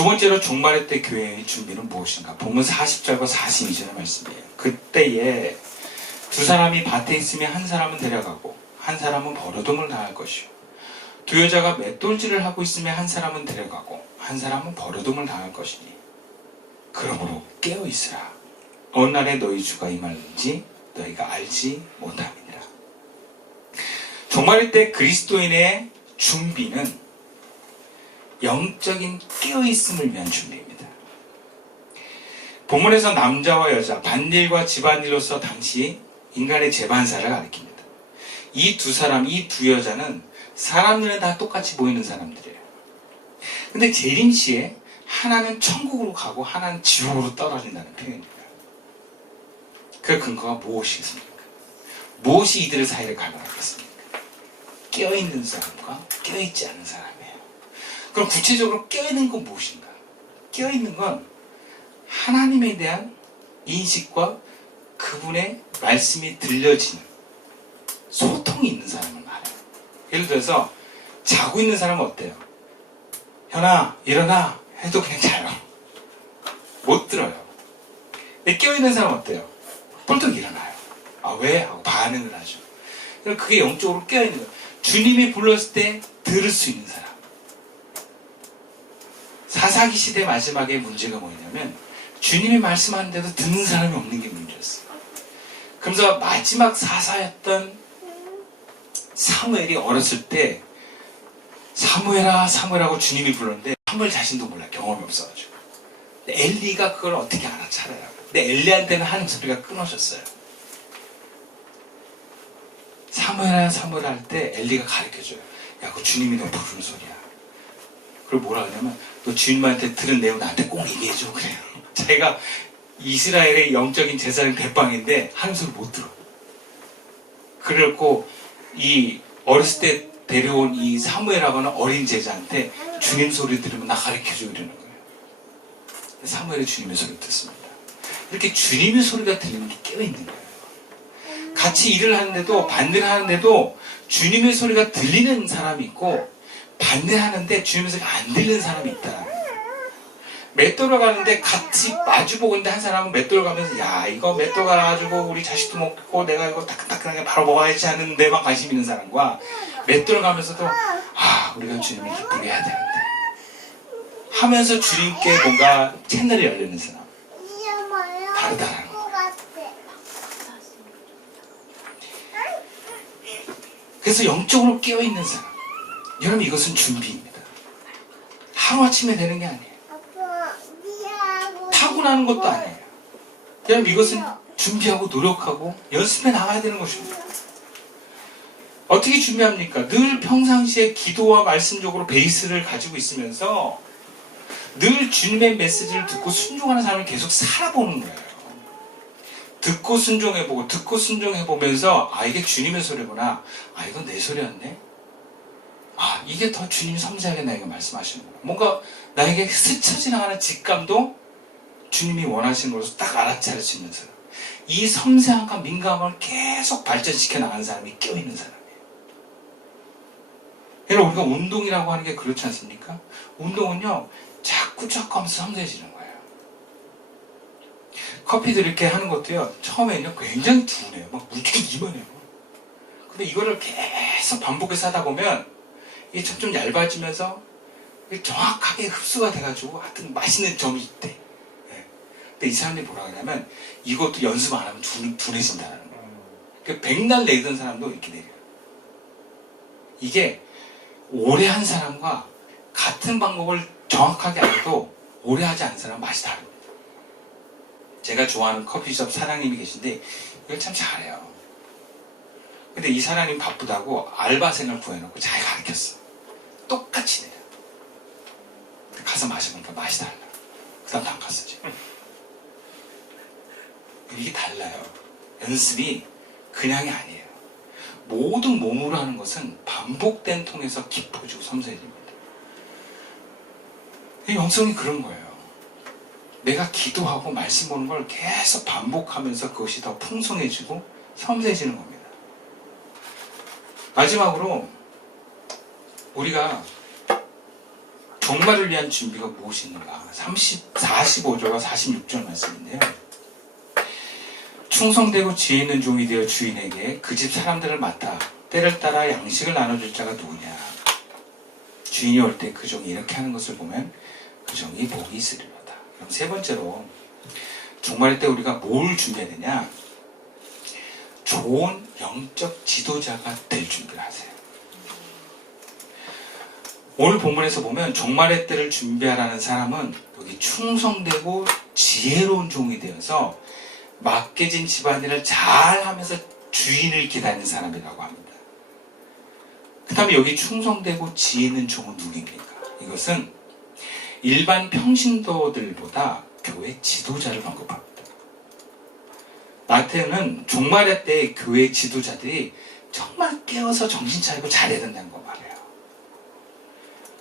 두 번째로 종말의 때 교회의 준비는 무엇인가? 본문 40절과 42절의 말씀이에요. 그때에 두 사람이 밭에 있으면 한 사람은 데려가고 한 사람은 버러둥을 당할 것이요. 두 여자가 맷돌질을 하고 있으면 한 사람은 데려가고 한 사람은 버러둥을 당할 것이니 그러므로 깨어있으라. 어느 날에 너희 주가 임하는지 너희가 알지 못함이니라. 종말의 때 그리스도인의 준비는 영적인 깨어있음을 위한 준비입니다. 본문에서 남자와 여자, 반일과 집안일로서 당시 인간의 재반사를 가리킵니다. 이 두 사람, 이 두 여자는 사람 눈에 다 똑같이 보이는 사람들이에요. 근데 재림시에 하나는 천국으로 가고 하나는 지옥으로 떨어진다는 표현입니다. 그 근거가 무엇이겠습니까? 무엇이 이들의 사이를 갈라놓겠습니까? 깨어있는 사람과 깨어있지 않은 사람이에요. 그럼 구체적으로 깨어있는 건 무엇인가? 깨어있는 건 하나님에 대한 인식과 그분의 말씀이 들려지는 소통이 있는 사람을 말해요. 예를 들어서 자고 있는 사람은 어때요? 현아 일어나 해도 그냥 자요. 못 들어요. 근데 깨어있는 사람은 어때요? 뻘떡 일어나요. 아 왜? 하고 반응을 하죠. 그게 영적으로 깨어있는 거예요. 주님이 불렀을 때 들을 수 있는 사람. 사사기 시대 마지막에 문제가 뭐냐면 주님이 말씀하는데도 듣는 사람이 없는 게 문제였어요. 그러면서 마지막 사사였던 사무엘이 어렸을 때 사무엘아 사무엘하고 주님이 불렀는데 사무엘 자신도 몰라. 경험이 없어가지고. 근데 엘리가 그걸 어떻게 알아차려요. 근데 엘리한테는 하는 소리가 끊어졌어요. 사무엘아 사무엘 할 때 엘리가 가르쳐줘요. 야 그거 주님이 너 부르는 소리야. 그걸 뭐라 하냐면 너 주님한테 들은 내용 나한테 꼭 얘기해줘. 그래요. 자기가 이스라엘의 영적인 제사장 대빵인데 하는 소리 못 들어. 그래갖고 이 어렸을 때 데려온 이 사무엘하고 하는 어린 제자한테 주님 소리 들으면 나 가르쳐줘 이러는 거예요. 사무엘이 주님의 소리를 듣습니다. 이렇게 주님의 소리가 들리는 게 깨어있는 거예요. 같이 일을 하는데도 반대를 하는데도 주님의 소리가 들리는 사람이 있고 반대하는데 주님의 소리가 안 들리는 사람이 있다. 맷돌을 가는데 같이 마주보고 있는데 한 사람은 맷돌 가면서 야 이거 맷돌 가가지고 우리 자식도 먹고 내가 이거 따끈따끈하게 바로 먹어야지 하는 데만 관심 있는 사람과 맷돌 가면서도 아 우리가 주님을 기쁘게 해야 되는데 하면서 주님께 뭔가 채널이 열리는 사람 다르다라는 거예요. 그래서 영적으로 깨어있는 사람 여러분 이것은 준비입니다. 하루아침에 되는 게 아니에요. 타고나는 것도 아니에요. 여러분 이것은 준비하고 노력하고 연습해 나가야 되는 것입니다. 어떻게 준비합니까? 늘 평상시에 기도와 말씀적으로 베이스를 가지고 있으면서 늘 주님의 메시지를 듣고 순종하는 사람을 계속 살아보는 거예요. 듣고 순종해보고 듣고 순종해보면서 아 이게 주님의 소리구나. 아 이건 내 소리였네. 아 이게 더 주님이 섬세하게 나에게 말씀하시는구나. 뭔가 나에게 스쳐 지나가는 직감도 주님이 원하시는 것으로 딱 알아차릴 수 있는 사람. 이 섬세함과 민감함을 계속 발전시켜 나가는 사람이 껴있는 사람이에요. 여러분 우리가 운동이라고 하는 게 그렇지 않습니까? 운동은요 자꾸 하면서 섬세해지는 거예요. 커피도 이렇게 하는 것도요 처음에는요 굉장히 둔해요. 막 물기가 이만해요. 근데 이거를 계속 반복해서 하다 보면 이게 점점 얇아지면서 정확하게 흡수가 돼가지고 하여튼 맛있는 점이 있대. 근데 이 사람들이 뭐라 하냐면 이것도 연습 안 하면 둔해진다는 거예요. 그러니까 백날 내던 사람도 이렇게 내려요. 이게 오래 한 사람과 같은 방법을 정확하게 알아도 오래 하지 않은 사람은 맛이 다릅니다. 제가 좋아하는 커피숍 사장님이 계신데 이걸 참 잘해요. 근데 이 사장님 바쁘다고 알바생을 구해놓고 잘 가르쳤어. 똑같이 내려. 가서 마셔보니까 맛이 달라. 그 다음부터 안 갔어 지금. 이게 달라요. 연습이 그냥이 아니에요. 모든 몸으로 하는 것은 반복된 통해서 깊어지고 섬세해집니다. 영성이 그런 거예요. 내가 기도하고 말씀 보는 걸 계속 반복하면서 그것이 더 풍성해지고 섬세해지는 겁니다. 마지막으로 우리가 종말을 위한 준비가 무엇인가? 45절과 46절 말씀인데요. 충성되고 지혜 있는 종이 되어 주인에게 그 집 사람들을 맡아 때를 따라 양식을 나눠줄 자가 누구냐? 주인이 올 때 그 종이 이렇게 하는 것을 보면 그 종이 복이 있으리로다. 그럼 세 번째로 종말의 때 우리가 뭘 준비해야 되냐? 좋은 영적 지도자가 될 준비를 하세요. 오늘 본문에서 보면 종말의 때를 준비하라는 사람은 여기 충성되고 지혜로운 종이 되어서 맡겨진 집안일을 잘 하면서 주인을 기다리는 사람이라고 합니다. 그 다음에 여기 충성되고 지혜 있는 종은 누구입니까? 이것은 일반 평신도들보다 교회 지도자를 언급합니다. 마태는 종말의 때 교회 지도자들이 정말 깨어서 정신 차리고 잘해야 된다는 거 말해요.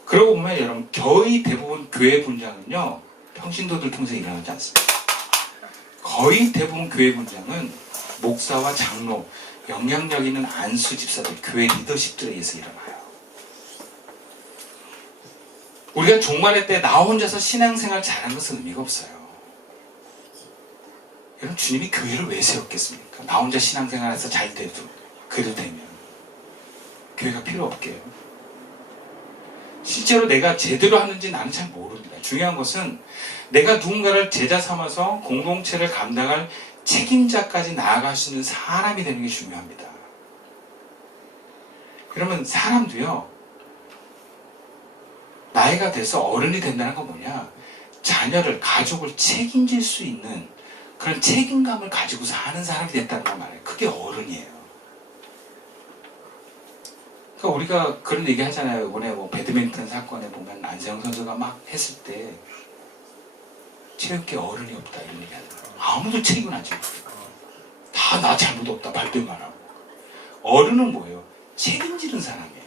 그러고 보면 여러분 거의 대부분 교회 분장은요 평신도들 통해서 일어나지 않습니다. 거의 대부분 교회 분장은 목사와 장로, 영향력 있는 안수 집사들, 교회 리더십들에 의해서 일어나요. 우리가 종말의 때 나 혼자서 신앙생활 잘하는 것은 의미가 없어요. 여러분 주님이 교회를 왜 세웠겠습니까? 나 혼자 신앙생활해서 잘 돼도 그래도 되면 교회가 필요 없게요. 실제로 내가 제대로 하는지 나는 잘 모릅니다. 중요한 것은 내가 누군가를 제자 삼아서 공동체를 감당할 책임자까지 나아갈 수 있는 사람이 되는 게 중요합니다. 그러면 사람도요 나이가 돼서 어른이 된다는 건 뭐냐? 자녀를, 가족을 책임질 수 있는 그런 책임감을 가지고 사는 사람이 됐다는 거 말이에요. 그게 어른이에요. 그러니까 우리가 그런 얘기 하잖아요. 이번에 뭐 배드민턴 사건에 보면 안세영 선수가 막 했을 때 체육계 어른이 없다 이런 얘기 하잖아요. 아무도 책임은 안 지고 다 나 잘못 없다 발뺌만 하고. 어른은 뭐예요? 책임지는 사람이에요.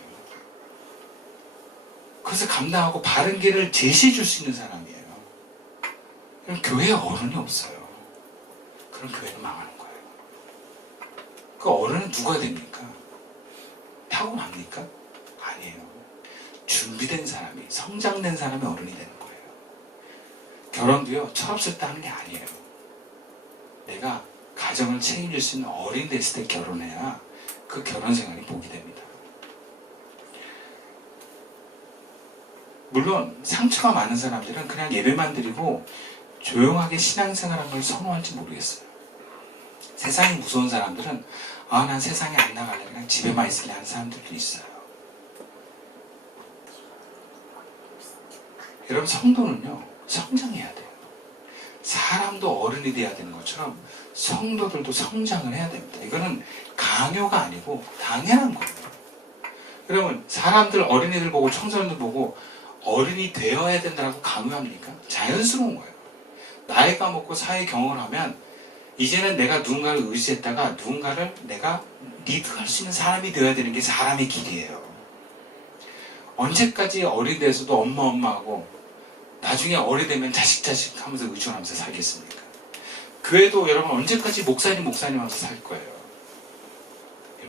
그래서 감당하고 바른 길을 제시해 줄 수 있는 사람이에요. 그럼 교회에 어른이 없어요. 그럼 교회는 망하는 거예요. 그 어른은 누가 됩니까? 타고납니까? 아니에요. 준비된 사람이, 성장된 사람이 어른이 되는 거예요. 결혼도요, 철없을 때 하는 게 아니에요. 내가 가정을 책임질 수 있는 어른이 됐을 때 결혼해야 그 결혼 생활이 복이 됩니다. 물론 상처가 많은 사람들은 그냥 예배만 드리고 조용하게 신앙생활하는 걸 선호할지 모르겠어요. 세상이 무서운 사람들은 난 세상에 안 나갈래 그냥 집에만 있을래 하는 사람들도 있어요. 여러분 성도는요 성장해야 돼요. 사람도 어른이 돼야 되는 것처럼 성도들도 성장을 해야 됩니다. 이거는 강요가 아니고 당연한 거예요. 여러분 사람들 어린이들 보고 청소년들 보고 어른이 되어야 된다고 강요합니까? 자연스러운 거예요. 나이가 먹고 사회 경험을 하면 이제는 내가 누군가를 의지했다가 누군가를 내가 리드할 수 있는 사람이 되어야 되는 게 사람의 길이에요. 언제까지 어린이 돼서도 엄마하고 나중에 어른이 되면 자식 하면서 의존하면서 살겠습니까? 교회도 여러분 언제까지 목사님 하면서 살 거예요?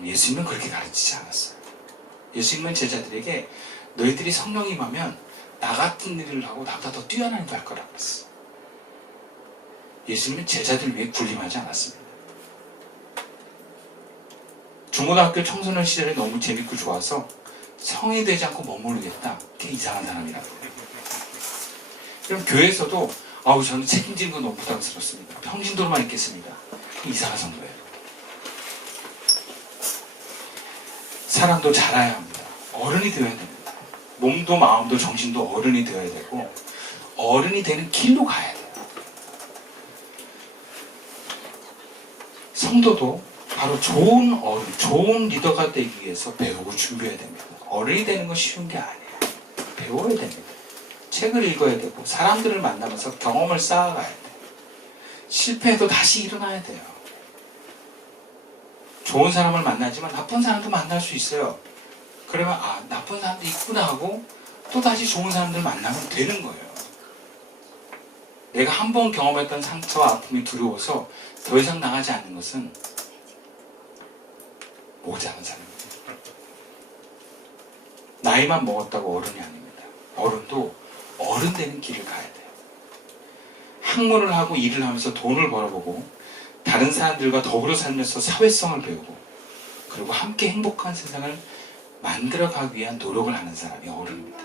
예수님은 그렇게 가르치지 않았어요. 예수님은 제자들에게 너희들이 성령 임하면 나 같은 일을 하고 나보다 더 뛰어난 일을 할 거라고 했어요. 예수님은 제자들 위해 군림하지 않았습니다. 중고등학교 청소년 시절에 너무 재밌고 좋아서 성이 되지 않고 머무르겠다. 그게 이상한 사람이라고 해요. 그럼 교회에서도 저는 책임지는 건 너무 부담스럽습니다. 평신도로만 있겠습니다. 이상한 성도예요. 사람도 자라야 합니다. 어른이 되어야 됩니다. 몸도 마음도 정신도 어른이 되어야 되고 어른이 되는 길로 가야 돼요. 성도도 바로 좋은 어른, 좋은 리더가 되기 위해서 배우고 준비해야 됩니다. 어른이 되는 건 쉬운 게 아니에요. 배워야 됩니다. 책을 읽어야 되고 사람들을 만나면서 경험을 쌓아가야 돼요. 실패해도 다시 일어나야 돼요. 좋은 사람을 만나지만 나쁜 사람도 만날 수 있어요. 그러면 나쁜 사람도 있구나 하고 또 다시 좋은 사람들 만나면 되는 거예요. 내가 한 번 경험했던 상처와 아픔이 두려워서 더 이상 나가지 않는 것은 모자란 사람입니다. 나이만 먹었다고 어른이 아닙니다. 어른도 어른 되는 길을 가야 돼요. 학문을 하고 일을 하면서 돈을 벌어보고 다른 사람들과 더불어 살면서 사회성을 배우고 그리고 함께 행복한 세상을 만들어가기 위한 노력을 하는 사람이 어른입니다.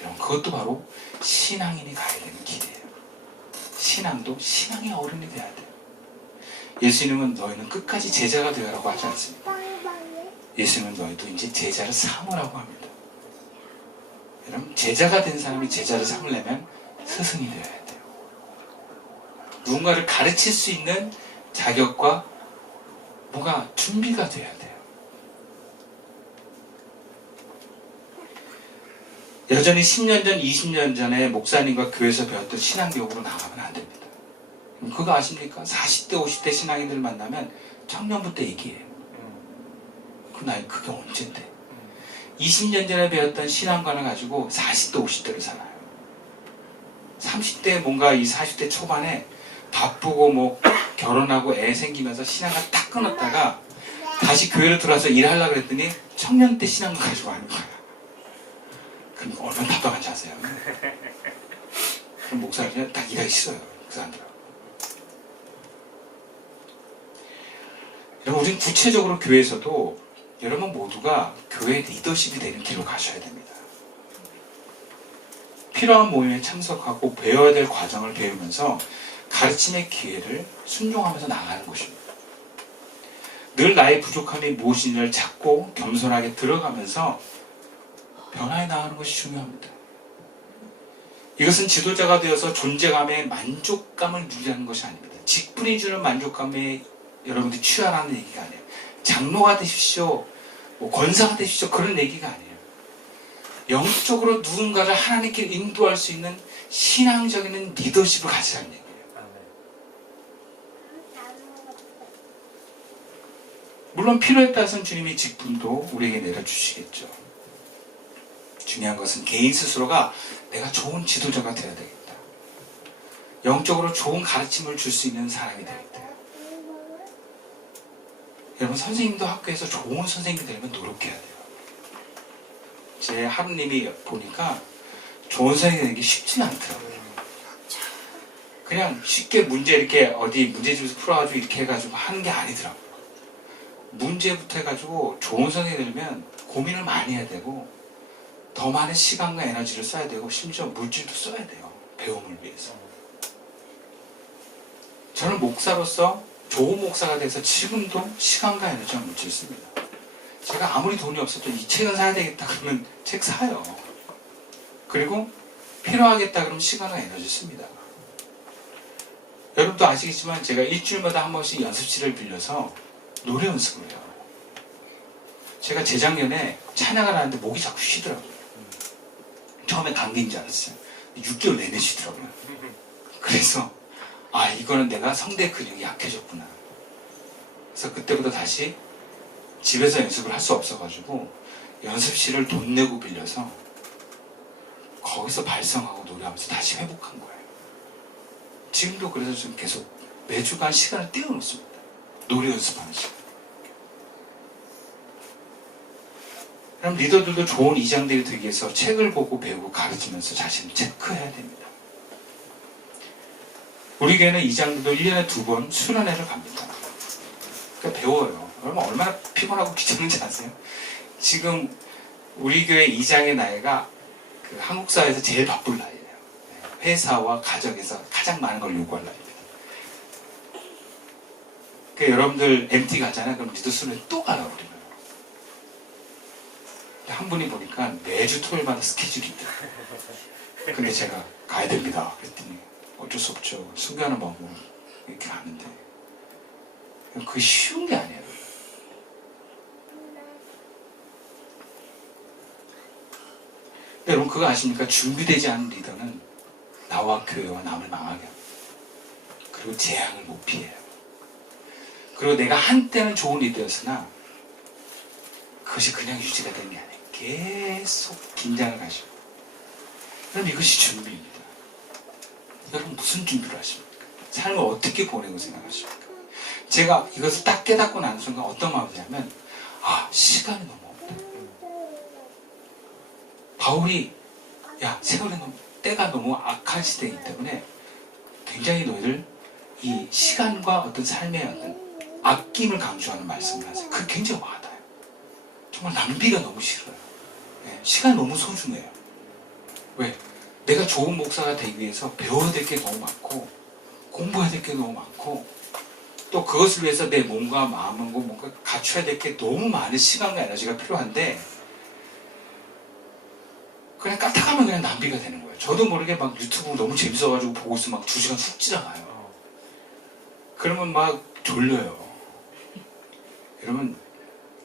여러분, 그것도 바로 신앙인이 가야 되는 길이에요. 신앙도 신앙의 어른이 돼야 돼요. 예수님은 너희는 끝까지 제자가 되어라고 하지 않습니다. 예수님은 너희도 이제 제자를 삼으라고 합니다. 여러분, 제자가 된 사람이 제자를 삼으려면 스승이 되어야 돼요. 누군가를 가르칠 수 있는 자격과 뭐가 준비가 돼야 돼요. 여전히 10년 전, 20년 전에 목사님과 교회에서 배웠던 신앙교육으로 나가면 안 됩니다. 그거 아십니까? 40대, 50대 신앙인들 만나면 청년부 때 얘기해요. 그 나이 그게 언젠데? 20년 전에 배웠던 신앙관을 가지고 40대, 50대를 살아요. 30대 뭔가 이 40대 초반에 바쁘고 뭐 결혼하고 애 생기면서 신앙을 딱 끊었다가 다시 교회로 들어와서 일하려고 그랬더니 청년 때 신앙을 가지고 하는 거야. 그럼 얼마나 답답한지 아세요? 그럼 목사님은 딱 일하기 싫어요. 그 사람들하고. 여러분, 우리는 구체적으로 교회에서도 여러분 모두가 교회 리더십이 되는 길로 가셔야 됩니다. 필요한 모임에 참석하고 배워야 될 과정을 배우면서 가르침의 기회를 순종하면서 나가는 것입니다. 늘 나의 부족함이 무엇인지를 찾고 겸손하게 들어가면서 변화해 나가는 것이 중요합니다. 이것은 지도자가 되어서 존재감의 만족감을 누리는 것이 아닙니다. 직분이 주는 만족감에 여러분들이 취하라는 얘기가 아니에요. 장로가 되십시오, 뭐 권사가 되십시오, 그런 얘기가 아니에요. 영적으로 누군가를 하나님께 인도할 수 있는 신앙적인 리더십을 가지라는 얘기예요. 물론 필요에 따라서는 주님이 직분도 우리에게 내려주시겠죠. 중요한 것은 개인 스스로가 내가 좋은 지도자가 되어야 되겠다. 영적으로 좋은 가르침을 줄 수 있는 사람이 되겠다. 여러분, 선생님도 학교에서 좋은 선생님이 되려면 노력해야 돼요. 제 하루님이 보니까 좋은 선생님이 되는 게 쉽지는 않더라고요. 그냥 쉽게 문제 이렇게 어디 문제집에서 풀어가지고 이렇게 해가지고 하는 게 아니더라고요. 문제부터 해가지고 좋은 선생님이 되려면 고민을 많이 해야 되고 더 많은 시간과 에너지를 써야 되고 심지어 물질도 써야 돼요. 배움을 위해서. 저는 목사로서 좋은 목사가 돼서 지금도 시간과 에너지와 물질을 씁니다. 제가 아무리 돈이 없어도 이 책은 사야 되겠다 그러면 책 사요. 그리고 필요하겠다 그러면 시간과 에너지 씁니다. 여러분도 아시겠지만 제가 일주일마다 한 번씩 연습실을 빌려서 노래 연습을 해요. 제가 재작년에 찬양을 하는데 목이 자꾸 쉬더라고요. 처음에 감기인 줄 알았어요. 6개월 내내 쉬더라고요. 그래서 이거는 내가 성대 근육이 약해졌구나. 그래서 그때부터 다시 집에서 연습을 할 수 없어가지고 연습실을 돈 내고 빌려서 거기서 발성하고 노래하면서 다시 회복한 거예요. 지금도 그래서 좀 계속 매주간 시간을 떼어놓습니다. 노래 연습하는 시간. 그럼 리더들도 좋은 이장들이 되기 위해서 책을 보고 배우고 가르치면서 자신을 체크해야 됩니다. 우리 교회는 이장들도 1년에 2번 수련회를 갑니다. 그러니까 배워요. 얼마나 피곤하고 귀찮은지 아세요? 지금 우리 교회 이장의 나이가 그 한국 사회에서 제일 바쁠 나이예요. 회사와 가정에서 가장 많은 걸 요구할 나이입니다. 그러니까 여러분들 MT 가잖아요. 그럼 리더 수련회 또 가요, 우리는. 한 분이 보니까 매주 토요일마다 스케줄이 있더라고요. 근데 제가 가야 됩니다. 그랬더니 어쩔 수 없죠. 순교하는 마음으로 이렇게 가는데 그게 쉬운 게 아니에요. 근데 여러분 그거 아십니까? 준비되지 않은 리더는 나와 교회와 남을 망하게 합니다. 그리고 재앙을 못 피해요. 그리고 내가 한때는 좋은 리더였으나 그것이 그냥 유지가 되는 게 아니에요. 계속 긴장을 가지고. 그럼 이것이 준비입니다. 여러분 무슨 준비를 하십니까? 삶을 어떻게 보내고 생각하십니까? 제가 이것을 딱 깨닫고 나는 순간 어떤 마음이냐면 시간이 너무 없다. 바울이 야, 세월의 때가 너무 악한 시대이기 때문에 굉장히 너희들 이 시간과 어떤 삶의 어떤 아낌을 강조하는 말씀을 하세요. 그게 굉장히 와닿아요. 정말 낭비가 너무 싫어요. 네, 시간 너무 소중해요. 왜? 내가 좋은 목사가 되기 위해서 배워야 될 게 너무 많고 공부해야 될 게 너무 많고 또 그것을 위해서 내 몸과 마음과 뭔가 갖춰야 될 게 너무 많은 시간과 에너지가 필요한데 그냥 까딱하면 그냥 낭비가 되는 거예요. 저도 모르게 막 유튜브 너무 재밌어가지고 보고 있으면 막 2시간 훅 지나가요. 그러면 막 졸려요. 여러분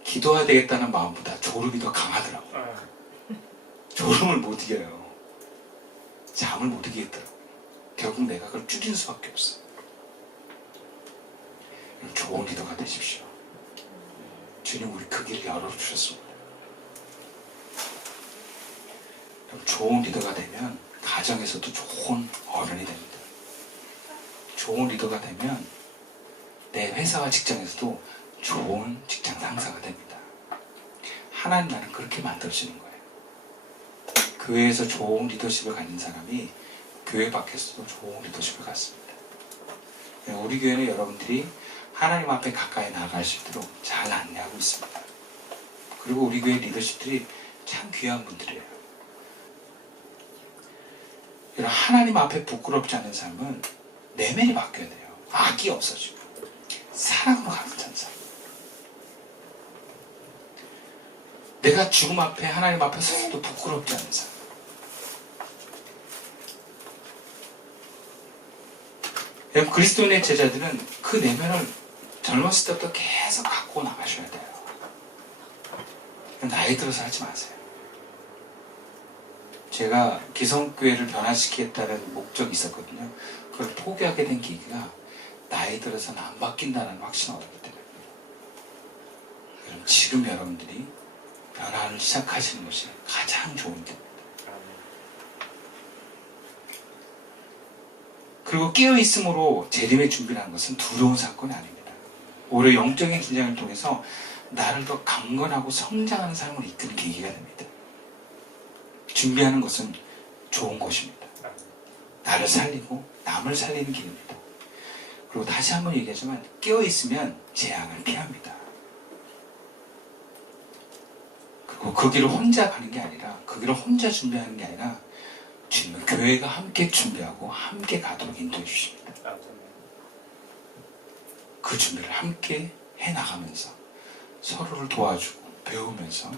기도해야 되겠다는 마음보다 졸음이 더 강하더라고요. 졸음을 못 이겨요. 잠을 못 이기겠더라고요. 결국 내가 그걸 줄이는 수밖에 없어. 좋은 리더가 되십시오. 주님 우리 그 길을 열어주셨습니다. 좋은 리더가 되면 가정에서도 좋은 어른이 됩니다. 좋은 리더가 되면 내 회사와 직장에서도 좋은 직장 상사가 됩니다. 하나님 나는 그렇게 만들어지는 거예요. 교회에서 좋은 리더십을 가진 사람이 교회 밖에서도 좋은 리더십을 갖습니다. 우리 교회는 여러분들이 하나님 앞에 가까이 나아갈 수 있도록 잘 안내하고 있습니다. 그리고 우리 교회 리더십들이 참 귀한 분들이에요. 하나님 앞에 부끄럽지 않은 삶은 내면이 바뀌어야 돼요. 악이 없어지고 사랑으로 가득 찬 삶. 내가 죽음 앞에 하나님 앞에 서서도 부끄럽지 않은 삶. 여러분 그리스도인의 제자들은 그 내면을 젊었을 때부터 계속 갖고 나가셔야 돼요. 나이 들어서 하지 마세요. 제가 기성교회를 변화시키겠다는 목적이 있었거든요. 그걸 포기하게 된 계기가 나이 들어서는 안 바뀐다는 확신을 얻었기 때문입니다. 그럼 지금 여러분들이 변화를 시작하시는 것이 가장 좋은 때입니다. 그리고 깨어있음으로 재림의 준비라는 것은 두려운 사건이 아닙니다. 오히려 영적인 긴장을 통해서 나를 더 강건하고 성장하는 삶을 이끄는 계기가 됩니다. 준비하는 것은 좋은 것입니다. 나를 살리고 남을 살리는 길입니다. 그리고 다시 한번 얘기하지만 깨어있으면 재앙을 피합니다. 그리고 그 길을 혼자 가는 게 아니라 그 길을 혼자 준비하는 게 아니라 주님은 교회가 함께 준비하고 함께 가도록 인도해 주십니다. 그 준비를 함께 해나가면서 서로를 도와주고 배우면서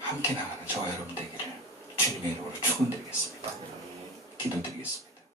함께 나가는 저와 여러분 되기를 주님의 이름으로 축원드리겠습니다. 기도드리겠습니다.